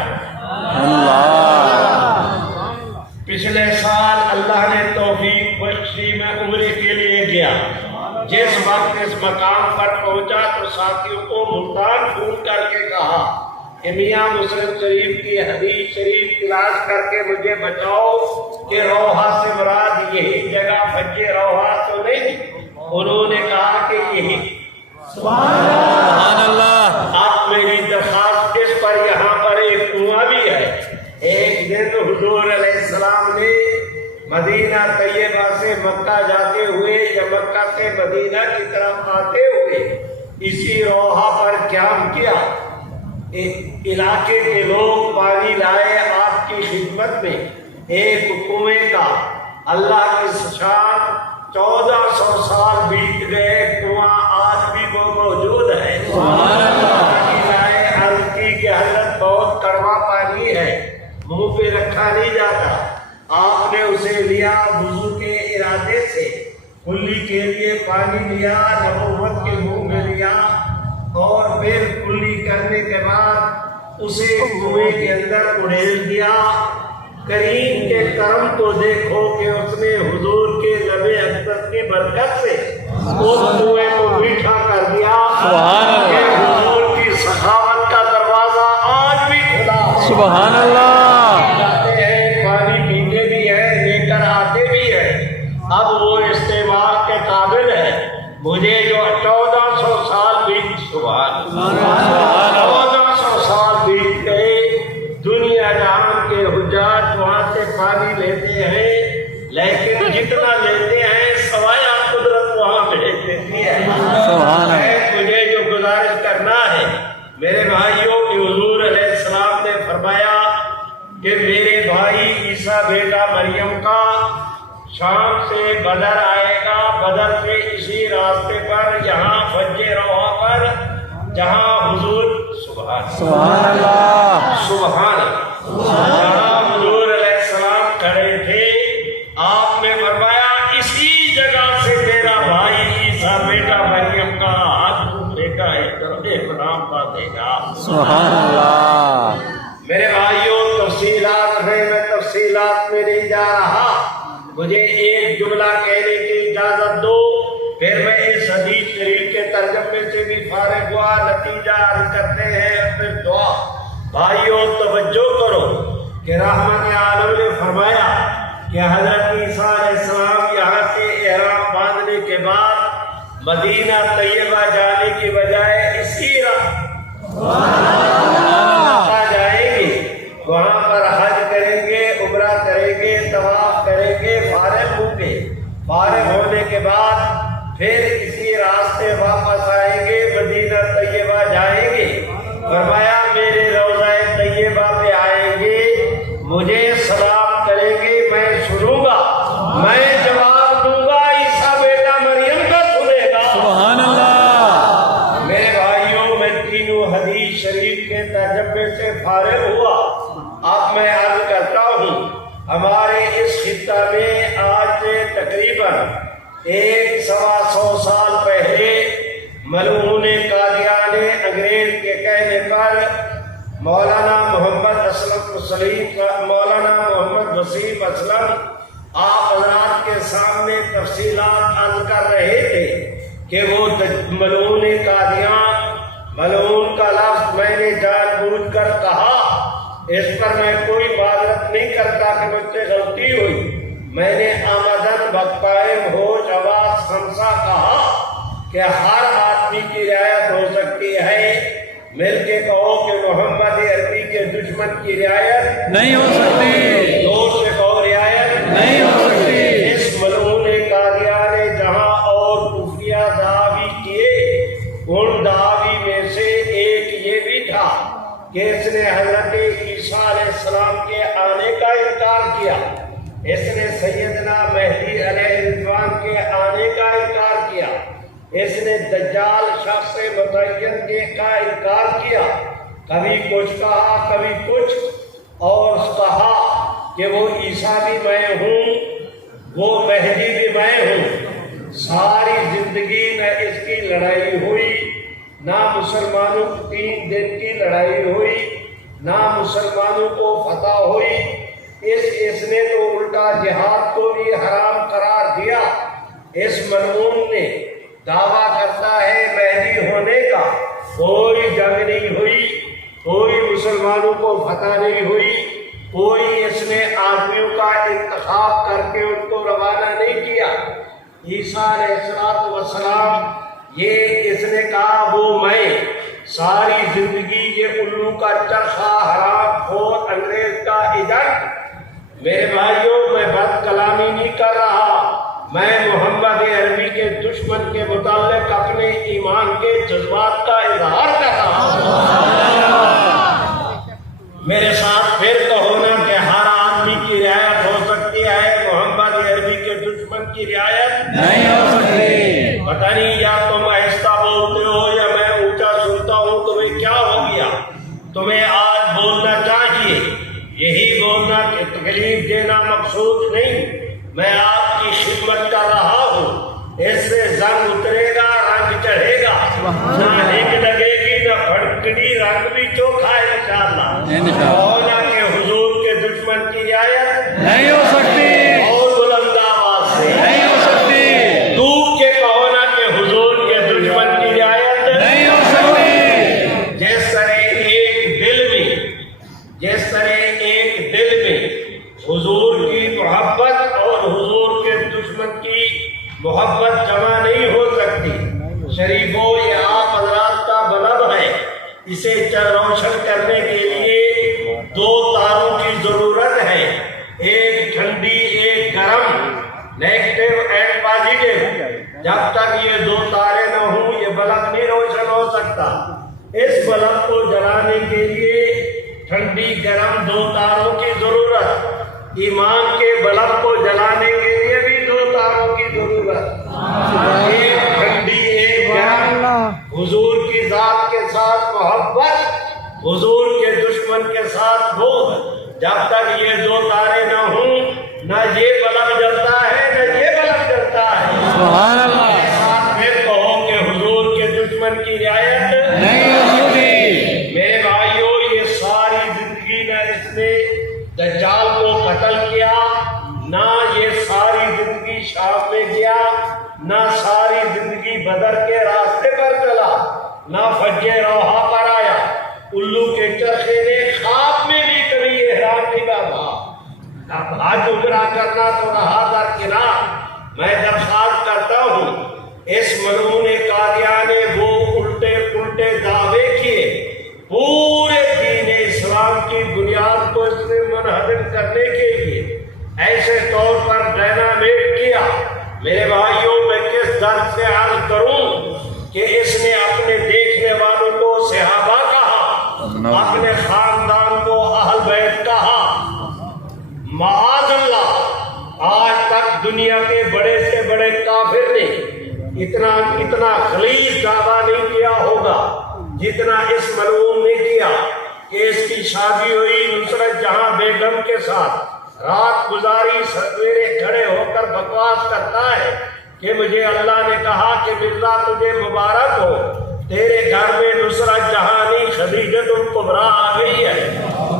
پچھلے سال اللہ نے توفیق بخشی, میں عمرے کے لیے گیا. جس وقت اس مقام پر پہنچا تو ساتھیوں کو ملتان فون کر کے کہا کہ میاں مسلم شریف کی حدیث شریف تلاش کر کے مجھے بچاؤ کہ روحا سے مراد یہی جگہ فج روحا تو نہیں. انہوں نے کہا کہ یہی. سبحان اللہ آپ میری درخواست اس پر یہاں پر ایک کنواں بھی ہے. ایک دن حضور علیہ السلام نے مدینہ طیبہ سے مکہ جاتے ہوئے یا مکہ سے مدینہ کی طرف آتے ہوئے اسی روحا پر قیام کیا. علاقے کے لوگ پانی لائے آپ کی خدمت میں. ایک کنویں کا اللہ کی شان 1400 سال بیت گئے, کنواں آج بھی وہ موجود ہے. پانی لائے, عرض کی کہ حضرت بہت کڑوا پانی ہے, منہ پہ رکھا نہیں جاتا. آپ نے اسے لیا, وضو کے ارادے سے کلی کے لیے پانی لیا, نبوت کے منہ میں لیا اور پھر کلی کرنے کے بعد اسے کنویں کے اندر اڑیل دیا. کریم کے کرم کو دیکھو کہ اس نے حضور کے لب اقدس کی برکت سے اس کنویں کو میٹھا کر دیا. کہ حضور کی سخاوت کا دروازہ آج بھی کھلا. سبحان اللہ جاتے ہیں, پانی پیتے بھی ہیں, لے کر آتے بھی ہیں. اب وہ استعمال کے قابل ہے. مجھے جو 1400 سال بیت 1400 سال بیت گئے, دیتی ہے۔ سبحان اللہ۔ مجھے جو گزارش کرنا ہے میرے بھائیوں کہ حضور علیہ السلام نے فرمایا کہ میرے بھائی عیسیٰ بیٹا مریم کا شام سے بدر آئے گا، بدر سے اسی راستے پر یہاں فج روحا پر جہاں حضور سبحان اللہ، سبحان جہاں حضور علیہ السلام کھڑے تھے، آپ نے فرمایا اسی جگہ سے میرا بھائی عیسیٰ بیٹا مریم کا ہاتھ بیٹا نام پاتے گا۔ سبحان اللہ۔ میرے بھائیوں تفصیلات میں تفصیلات میں نہیں جا رہا، مجھے ایک جملہ کہنے کی اجازت دو، پھر میں اس حدیث شریف کے ترجمے سے بھی فارغ ہوا، نتیجہ عرض کرتے ہیں پھر دعا۔ بھائیوں توجہ کرو کہ رحمت عالم نے فرمایا کہ حضرت عیسیٰ علیہ السلام یہاں سے احرام باندھنے کے بعد مدینہ طیبہ جانے کی بجائے اسی جائیں گے، وہاں پر حج کریں گے، عمرہ کریں گے، طواف کریں گے، فارغ ہوں گے، فارغ ہونے کے بعد پھر اسی راستے واپس آئیں گے، مدینہ طیبہ جائیں گے۔ فرمایا میرے روضہ طیبہ پہ آئیں گے، مجھے سلام کریں گے، میں سنوں گا، میں جواب دوں گا، عیسیٰ بیٹا مریم کا سنے گا۔ سبحان اللہ۔ میرے بھائیوں میں تینوں حدیث شریف کے ترجمے سے فارغ ہوا، اب میں عرض کرتا ہوں ہمارے اس خطہ میں آج سے تقریباً 125 سال پہلے ملعون قادیان انگریز کے کہنے پر مولانا محمد وسیم اسلم آپ حضرات کے سامنے تفصیلات عرض کر رہے تھے کہ وہ ملعون قادیان، ملعون کا لفظ میں نے جان بوجھ کر کہا، اس پر میں کوئی معذرت نہیں کرتا کہ مجھ سے غلطی ہوئی، میں نے آمدن بقائم ہوش آواز خمسہ کہا کہ ہر آدمی کی رعایت ہو سکتی ہے، مل کے کہو کہ محمد عربی کے دشمن کی رعایت نہیں ہو سکتی، زور سے کہو رعایت نہیں ہو سکتی۔ اس ملعون قادیان نے جہاں اور کفریہ دعوی کیے، ان دعوی میں سے ایک یہ بھی تھا کہ اس نے حضرت عیسیٰ علیہ السلام کے آنے کا انکار کیا، اس نے سیدنا مہدی علیہ السلام کے آنے کا انکار کیا، اس نے دجال شخص متعین کا انکار کیا، کبھی کچھ کہا کبھی کچھ، اور کہا کہ وہ عیسیٰ بھی میں ہوں، وہ مہدی بھی میں ہوں۔ ساری زندگی نہ اس کی لڑائی ہوئی، نہ مسلمانوں کی 3 دن کی لڑائی ہوئی، نہ مسلمانوں کو فتح ہوئی، اس نے تو الٹا جہاد کو بھی حرام قرار دیا۔ اس ملعون نے دعویٰ کرتا ہے مہدی ہونے کا، کوئی جنگ نہیں ہوئی، کوئی مسلمانوں کو فتح نہیں ہوئی، کوئی اس نے آدمیوں کا انتخاب کر کے ان کو روانہ نہیں کیا۔ عیسیٰ علیہ السلام یہ اس نے کہا وہ میں، ساری زندگی یہ الو کا چرخا، حرام خور انگریز کا ایجنٹ۔ میرے بھائیوں میں بد کلامی نہیں کر رہا، میں محمد عربی کے دشمن کے متعلق اپنے ایمان کے جذبات کا اظہار کر رہا ہوں۔ میرے ساتھ پھر کہو نا کہ ہر آدمی کی رعایت ہو سکتی ہے، محمد عربی کے دشمن کی رعایت نہیں ہو سکتی۔ پتہ نہیں یا تم آہستہ بولتے ہو یا میں اونچا سنتا ہوں، تمہیں کیا ہو گیا؟ تمہیں آج بولنا چاہیے، یہی بولنا کہ تکلیف دینا مقصود نہیں، میں آپ کی خدمت کر رہا ہوں، اس سے زنگ اترے گا، رنگ چڑھے گا، نہ ہنگ لگے گی نہ پھڑکڑی، رنگ بھی چوکھا ہے انشاءاللہ۔ ہونا کہ حضور کے دشمن کی رعایت نہیں ہو سکتی، اور بلند آواز سے نہیں ہو سکتی، ڈوب کے کہو نا کہ حضور کے دشمن کی رعایت نہیں ہو سکتی۔ جس طرح ایک دل میں حضور کی محبت اور حضور کے دشمن کی محبت جمع نہیں ہو سکتی۔ شریفوں یہ آپ حضرات کا بلب ہے، اسے روشن کرنے کے لیے 2 تاروں کی ضرورت ہے، ایک ٹھنڈی ایک گرم، نیگیٹو اینڈ پازیٹو۔ جب تک یہ 2 جاتا. اس بلب کو جلانے کے لیے ٹھنڈی گرم دو تاروں کی ضرورت. ایمان کے بلب کو جلانے کے لیے بھی دو تاروں کی ضرورت. ایک ٹھنڈی ایک گرم. حضور کی ذات کے ساتھ محبت, حضور کے دشمن کے ساتھ بغض. جب تک یہ دو تارے نہ ہوں نہ یہ بلب جلتا ہے نہ یہ بلب جلتا ہے. سبحان اللہ. ساتھ پھر کہو کہ حضور کے دشمن کی رعایت نہیں ہوگی. میرے بھائیوں, یہ ساری زندگی نہ اس نے دجال کو قتل کیا, نہ یہ ساری زندگی شام میں گیا, نہ ساری زندگی بدر کے راستے پر چلا, نہ فج روحا پر آیا. الو کے چرخے نے خواب میں بھی کبھی احرام نہیں باندھا. اب حج اجرا کرنا تو رہا درکنار. میں درخواست کرتا ہوں, اس ملعون قادیان نے وہ الٹے پلٹے دعوے کیے, پورے دین اسلام کی بنیاد کو اس نے منہدم کرنے کے لیے ایسے طور پر ڈائنامیٹ کیا. میرے بھائیوں, میں کس درد سے عرض کروں کہ اس نے اپنے دیکھنے والوں کو صحابہ کہا, اپنے خاندان کو اہل بیت کہا. معاذ اللہ, آج تک دنیا کے بڑے سے بڑے کافر نے اتنا خلیص دعویٰ نہیں کیا ہوگا جتنا اس ملعون نے کیا کہ اس کی شادی ہوئی نصرت جہاں بیگم کے ساتھ, رات گزاری, سویرے کھڑے ہو کر بکواس کرتا ہے کہ مجھے اللہ نے کہا کہ مرزا تجھے مبارک ہو, تیرے گھر میں نصرت جہانی خدیجۃ الکبریٰ آ گئی ہے.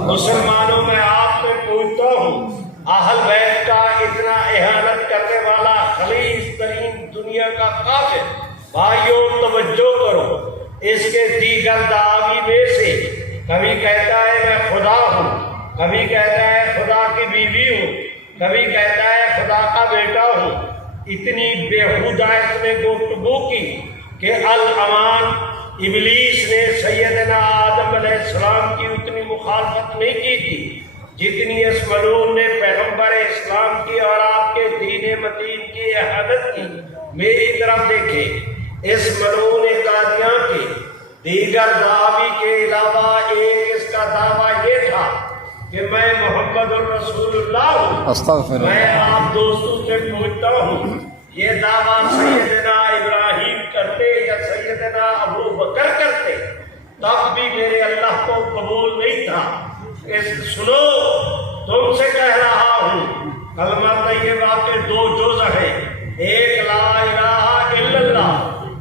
مسلمانوں, میں آپ سے پوچھتا ہوں, اہل بیت کا اتنا اہانت کرنے والا خلیص ترین دنیا کا کافر, بھائیوں توجہ کرو, اس کے دیگر دعاوی میں سے کبھی کہتا ہے میں خدا ہوں, کبھی کہتا ہے خدا کی بیوی ہوں, کبھی کہتا ہے خدا کا بیٹا ہوں. اتنی بےہودہ اس نے گفتگو کی کہ الامان ابلیس نے سیدنا آدم علیہ السلام کی اتنی مخالفت نہیں کی تھی جتنی اس ملعون نے پیغمبر اسلام کی اور آپ کے دین متین کی احادت کی. میری طرف دیکھیں, اس ملعون قادیان کے دیگر دعوی کے علاوہ ایک اس کا دعویٰ یہ تھا کہ میں محمد الرسول اللہ ہوں. استغفر اللہ. میں آپ دوستوں سے پوچھتا ہوں, یہ دعویٰ سیدنا ابراہیم کرتے یا سیدنا ابو بکر کرتے تب بھی میرے اللہ کو قبول نہیں تھا. سنو, تم سے کہہ رہا ہوں, کلمہ طیبہ کے دو جز ہیں, ایک لا الہ الا اللہ,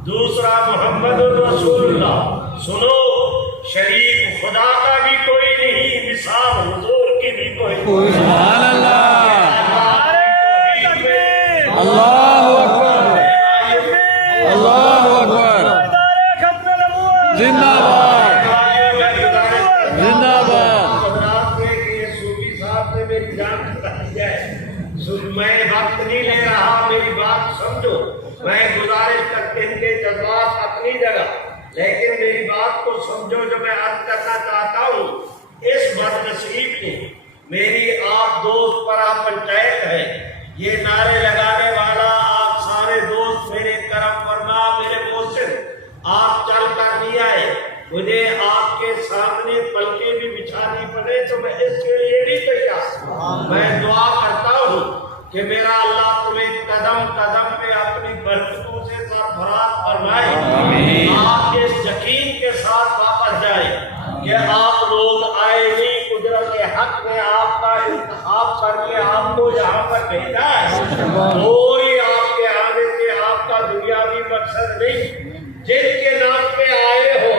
دوسرا محمد الرسول اللہ. سنو, شریک خدا کا بھی کوئی نہیں, مثال حضور کی بھی کوئی نہیں. سبحان اللہ. اللہ اکبر, اللہ اکبر. زندہ باد, زندہ باد. میری جان کرائی ہے, میں وقت نہیں لے رہا, میری بات سمجھو. میں گزارش کرتے ہیں کہ جذبات اپنی جگہ, لیکن میری بات کو سمجھو جو میں عرض کرنا چاہتا ہوں. اس بدنصیب نے میری آپ دوست پر آپ پنچایت ہے, یہ نعرے لگانے والا آپ سارے دوست میرے کرم فرما, میرے محسن, آپ چل کر نہیں آئے. مجھے آپ کے سامنے پلکیں بھی بچھانی پڑے تو میں اس کے لیے بھی تیار. میں دعا کرتا ہوں کہ میرا اللہ تمہیں قدم قدم پہ اپنی برکتوں سے سرفراز فرمائے. آپ اس یقین کے ساتھ واپس جائیں کہ آپ لوگ آئے نہیں, قدرت حق نے آپ کا انتخاب کر کے آپ کو یہاں پر بھیجا ہے. کوئی آپ کے آنے سے آپ کا دنیاوی مقصد نہیں. جن کے نام پہ آئے ہو,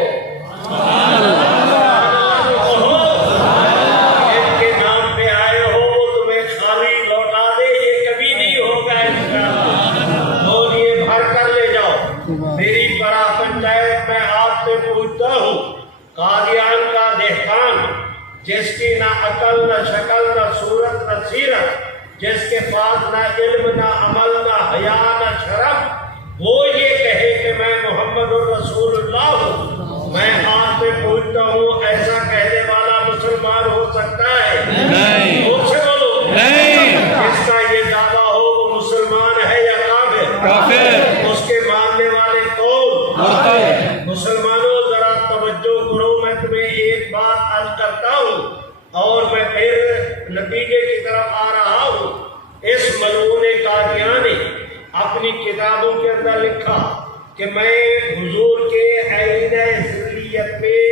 جن کے نام پہ آئے ہو, تمہیں خالی لوٹا دے, یہ کبھی نہیں ہوگا انشاءاللہ. اور یہ بھر کر لے جاؤ. میری بڑا پنچایت میں آپ سے پوچھتا ہوں, قادیان کا دہقان جس کی نہ عقل نہ شکل نہ صورت نہ سیرت, جس کے پاس نہ علم نہ عمل نہ حیا نہ شرم, وہ یہ کہے کہ میں محمد الرسول اللہ ہوں. میں آپ سے پوچھتا ہوں, ایسا کہنے والا مسلمان ہو سکتا ہے؟ نہیں. مجھ سے بولو, نہیں. جس کا یہ دعویٰ ہو وہ مسلمان ہے یا کافر؟ کافر. اس کے ماننے والے کون؟ مرتد. مسلمانوں کرتا ہوں اور میں پھر نتیجے کی طرف آ رہا ہوں۔ اس ملعون قادیانی نے اپنی کتابوں کے اندر لکھا کہ میں حضور کے آئینہ ذلیت میں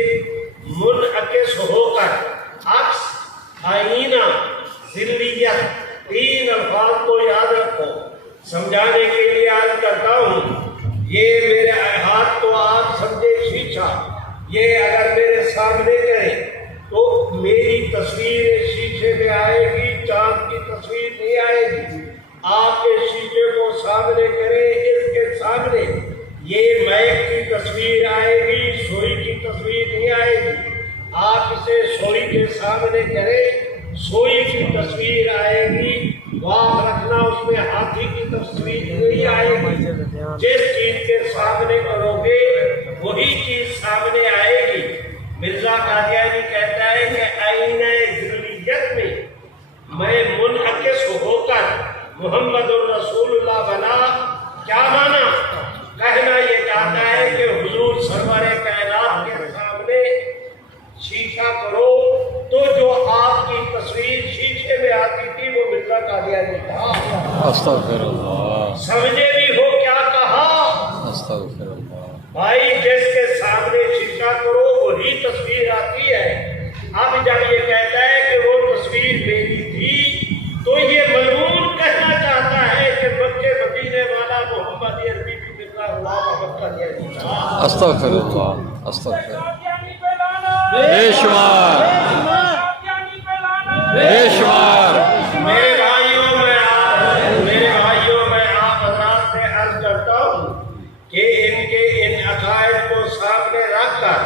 منعکس ہو کر عکس آئینہ ذلیت، تین الفاظ کو یاد رکھو، سمجھانے کے لیے عرض کرتا ہوں۔ یہ میرے ہاتھ کو آپ سمجھے شیشہ، یہ اگر میرے سامنے کریں تو میری تصویر شیشے میں آئے گی، چاند کی تصویر نہیں آئے گی۔ آپ کے شیشے کو سامنے کریں، اس کے سامنے یہ میک کی تصویر آئے گی، سوئی کی تصویر نہیں آئے گی۔ آپ اسے سوئی کے سامنے کریں، سوئی کی تصویر آئے گی، واہ رکھنا اس میں ہاتھی کی تصویر نہیں آئے گی۔ جس چیز کے سامنے کرو گے وہی چیز سامنے آئے گی۔ مرزا قادیانی کہتا ہے کہ آئینہ ذلیت میں منعکس ہو کر محمد الرسول اللہ بنا۔ کیا مانا؟ کہنا یہ چاہتا ہے کہ حضور سرور کائنات کے سامنے شیشہ کرو تو جو آپ کی تصویر شیشے میں آتی تھی وہ مرزا قادیانی تھا۔ استغفر اللہ، سمجھے بھی ہو کیا کہا؟ استغفر اللہ۔ بھائی جس کے سامنے شیشہ کرو وہی تصویر آتی ہے۔ اب جب یہ کہتا ہے کہ وہ تصویر میری تھی تو یہ ملعون کہنا چاہتا ہے کہ مکے مدینے والا محمد عربی بھی مرزا غلام احمد قادیانی تھا۔ استغفر اللہ، استغفر اللہ۔ بے شمار، بے شمار۔ میرے بھائیوں میں آپ حضرات سے عرض کرتا ہوں کہ ان کے ان عقائد کو سامنے رکھ کر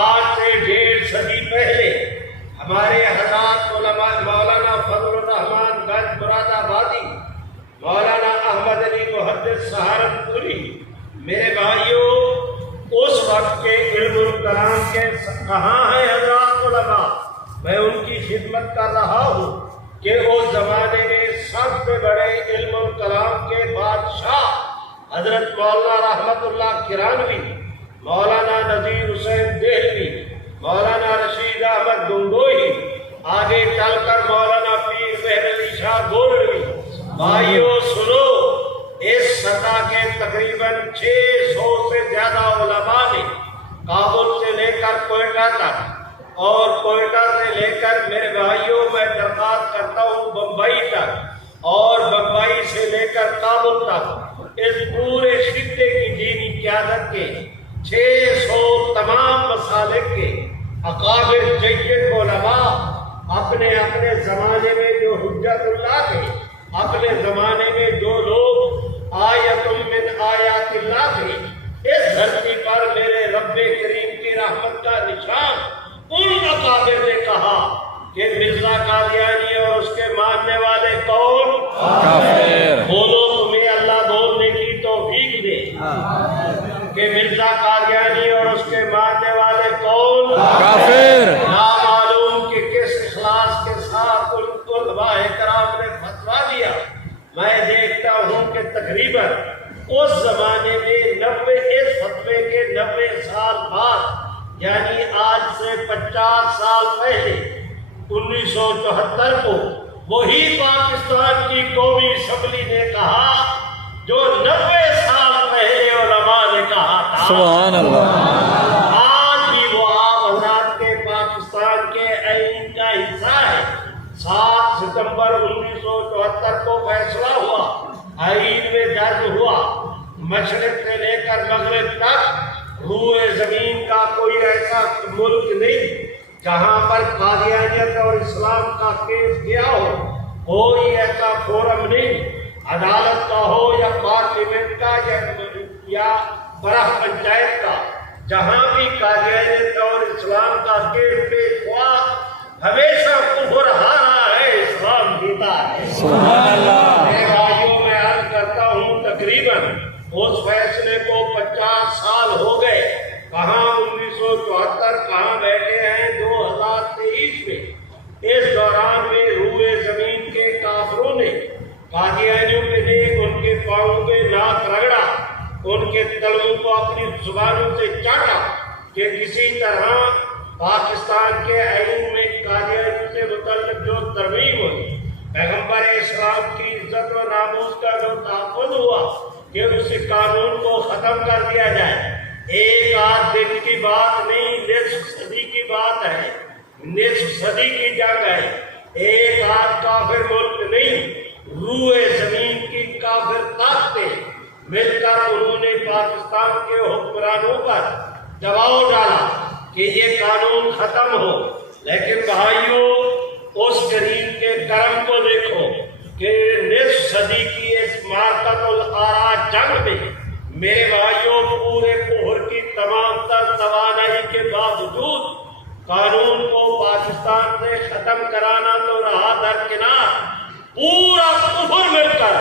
آج سے 1.5 صدی پہلے ہمارے حضرات علماء مولانا فضل الرحمان گنج مراد آبادی، مولانا احمد علی محدث سہارنپوری، میرے بھائیوں اس وقت کے علم الکلام کے کہاں ہیں حضرات علماء؟ میں ان کی خدمت کر رہا ہوں کہ اس زمانے میں سب سے بڑے علم الکلام کے بادشاہ حضرت مولانا رحمت اللہ کرانوی، مولانا نذیر حسین دہلوی، مولانا رشید احمد گنگوہی، آگے چل کر مولانا پیر مہر علی شاہ گولوی۔ بھائیوں سنو، اس سطح کے تقریباً 600 سے زیادہ علماء نے کابل سے لے کر کوئٹہ تک اور کوئٹہ سے لے کر میرے بھائیوں میں درخواست کرتا ہوں بمبئی تک اور بمبئی سے لے کر کابل تک اس پورے خطے کی دینی قیادت کے 600 تمام مسالک کے اکابر جید علماء اپنے اپنے زمانے میں جو حجت اللہ تھے، اپنے زمانے میں جو لوگ آیت من آیات اللہ تھے، اس دھرتی پر میرے رب کریم کی رحمت کا نشان ان اکابر نے کہا کہ مرزا قادیانی اور اس کے ماننے والے کون؟ کافر۔ بولو تمہیں اللہ بولنے کی توفیق دے کہ مرزا قادیانی اور اس کے ماننے والے کون؟ کافر۔ نامعلوم کہ کس اخلاص کے ساتھ ان علماء کرام نے فتویٰ دیا۔ میں دیکھتا ہوں کہ تقریباً اس زمانے میں اس فتوے کے 90 سال بعد، یعنی آج سے 50 سال پہلے 1974 کو وہی پاکستان کی قومی اسمبلی نے کہا جو 90 سال پہلے علماء نے کہا تھا۔ سبحان اللہ۔ آج بھی وہ آپ حضرات کے پاکستان کے آئین کا حصہ ہے۔ 7 ستمبر 1974 کو فیصلہ ہوا، آئین میں درج ہوا، مشرق سے لے کر مغرب تک روئے زمین کا کوئی ایسا ملک نہیں جہاں پر قادیانیت اور اسلام کا کیس گیا ہو، کوئی ایسا فورم نہیں، عدالت کا ہو یا پارلیمنٹ کا یا برہ پنچایت کا، جہاں بھی قادیانیت اور اسلام کا کیس پیش ہوا ہمیشہ کفر ہارا ہے، اسلام جیتا ہے۔ سبحان اللہ۔ میرے بھائیوں میں عرض کرتا ہوں تقریباً اس فیصلے کو 50 سال ہو گئے۔ کہاں 1974، کہاں بیٹھے ہیں 2023 میں۔ اس دوران میں روئے زمین کے کافروں نے قادیانیوں کے دیکھ ان کے پاؤں پہ ناک رگڑا، ان کے تلووں کو اپنی زبانوں سے چاٹا کہ کسی طرح پاکستان کے آئین میں قادیانی سے متعلق جو ترمیم ہوئی، پیغمبر اسلام کی عزت و ناموس کا جو تحفظ ہوا کہ اس قانون کو ختم کر دیا جائے، ایک آدھ دن کی بات نہیں، نصف صدی کی بات ہے، نصف صدی کی جنگ ہے، ایک آدھ کافر ملک نہیں، روئے زمین کی کافر طاقتیں مل کر انہوں نے پاکستان کے حکمرانوں پر دباؤ ڈالا کہ یہ قانون ختم ہو۔ لیکن بھائیوں، اس کریم کے کرم کو دیکھو کہ نصف صدی کی اس مارکت الآراء جنگ میں میرے بھائیوں پورے کفر کی تمام تر توانائی کے باوجود قانون کو پاکستان سے ختم کرانا تو رہا درکنار، پورا کفر مل کر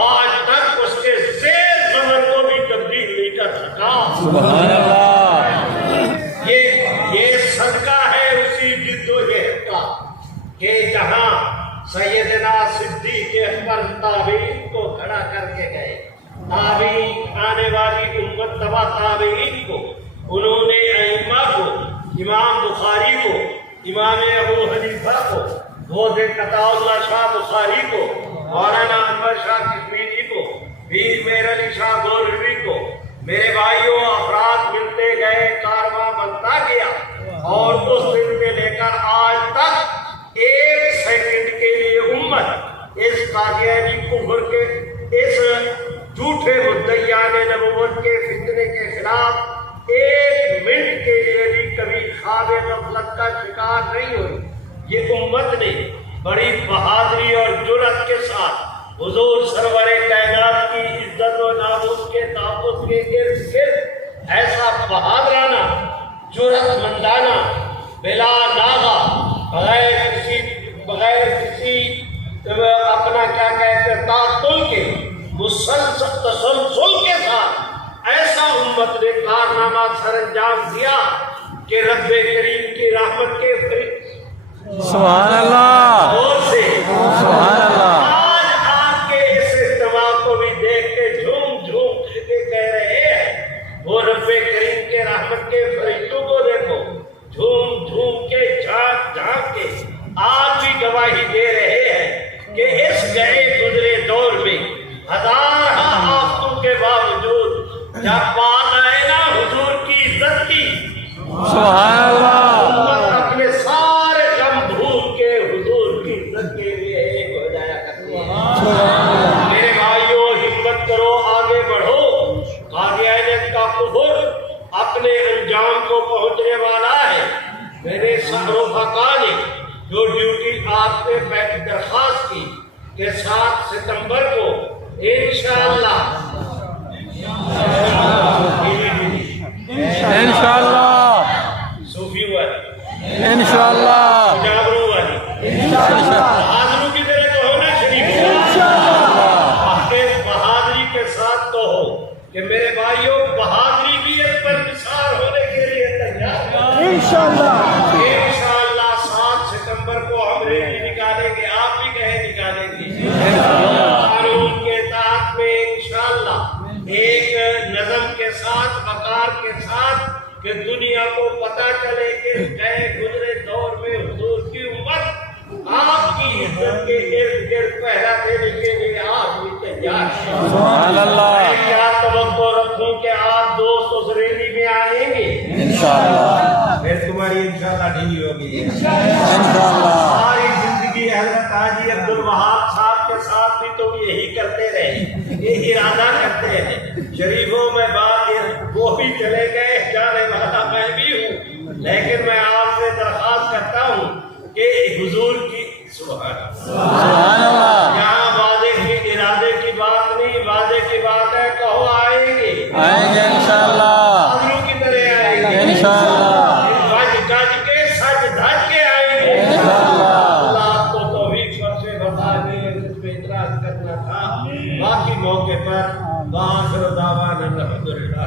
آج تک اس کے زیر زمن کو بھی تبدیل نہیں کر سکا۔ سبحان اللہ۔ یہ صدقہ ہے اسی جد و جہد کا کہ جہاں سیدنا صدیق اکبر تابعین کو کھڑا کر کے گئے، تابعین آنے والی امت تبع تابعین کو، انہوں نے ائمہ کو، امام بخاری کو، امام ابو حنیفہ کو، بودھ قطع اللہ شاہ بخاری کو، مولانا انور شاہ کشمیری کو، پیر میر علی شاہ گولوی کو، میرے بھائیوں افراد ملتے گئے، کارواں بنتا گیا، اور اس دن سے لے کر آج تک ایک سیکنڈ کے لیے امت اس قادیانی کفر کے، اس جھوٹے مدعیان نبوت کے فتنے کے خلاف ایک منٹ کے لیے بھی کبھی خواب غفلت کا شکار نہیں ہوئی۔ یہ امت نے بڑی بہادری اور جرأت کے ساتھ حضور سرور کائنات کی عزت و ناموس کے تحفظ کے ارد گرد ایسا بہادرانہ، جرأت مندانہ، بلا ناغہ، بغیر کسی اپنا کیا کہتے تعطل کے، مسلسل تسلسل کے ساتھ ایسا امت نے کارنامہ سر انجام دیا کہ رب کریم کی رحمت کے سبحان اللہ، اور سے سبحان اللہ۔ آج آپ کے اس اجتماع کو بھی دیکھ کے جھوم جھوم کے کہہ رہے ہیں، وہ رب کریم کے رحمت کے فرشتوں کو دیکھو، جھوم جھوم کے جھانک جھانک کے آج بھی گواہی دے رہے ہیں کہ اس گئے گزرے دور میں ہزار آفتوں کے باوجود جب بات آئے نا حضور کی عزت کی، سبحان اللہ، اپنے سارے غم بھول کے حضور کی عزت کے لیے ایک ہو جایا کرتے ہیں۔ میرے بھائیوں ہمت کرو، آگے بڑھو، قادیانیت کا کفر اپنے انجام کو پہنچنے والا ہے۔ میرے رفقا نے جو ڈیوٹی آپ سے درخواست کی کہ 7 ستمبر کو انشاءاللہ انشاءاللہ، صوفی والی، انشاءاللہ، جابرو والی، بہادروں کی طرح تو ہونا شریف، اپنے بہادری کے ساتھ تو ہو کہ میرے بھائیوں بہادری بھی اس پر نثار ہونے کے لیے تیار ہے۔ انشاءاللہ 7 ستمبر کو ہم ریلی نکالیں گے، آپ بھی کہیں نکالیں گے، قانون کے تحت میں انشاءاللہ ایک نظم کے ساتھ، وقار کے ساتھ، کہ دنیا کو پتہ چلے کہ گئے گزرے دور میں حضور کی امت آپ کی عزت کے ارد گرد پہرا دینے کے لیے آپ بھی تیار ہیں۔ سبحان اللہ، میں کیا توقع رکھوں کہ آپ دوست اس ریلی میں آئیں گے؟ انشاءاللہ، پھر تمہاری انشاءاللہ ڈھیلی ہوگی۔ انشاءاللہ، ساری زندگی حضرت حاجی عبد الوہاب صاحب کے ساتھ بھی تم یہی کرتے رہے، یہ ارادہ کرتے ہیں۔ شریفوں میں بات وہ بھی چلے گئے، جانے والا میں بھی ہوں، لیکن میں آپ سے درخواست کرتا ہوں کہ حضور کی سبحان اللہ، یہاں وعدے کی ارادے کی بات نہیں، وعدے کی بات ہے، کہو آئیں گے، آئیں گے انشاءاللہ، حضروں کی طرح آئیں گے، انشاءاللہ، گج گج کے سج دھج کے آئیں گے۔ اللہ آپ کو توفیق بخشے، بتا کے اس پہ اعتراض کرنا تھا، باقی موقع پر وہاں سے دعوانا الحمدللہ۔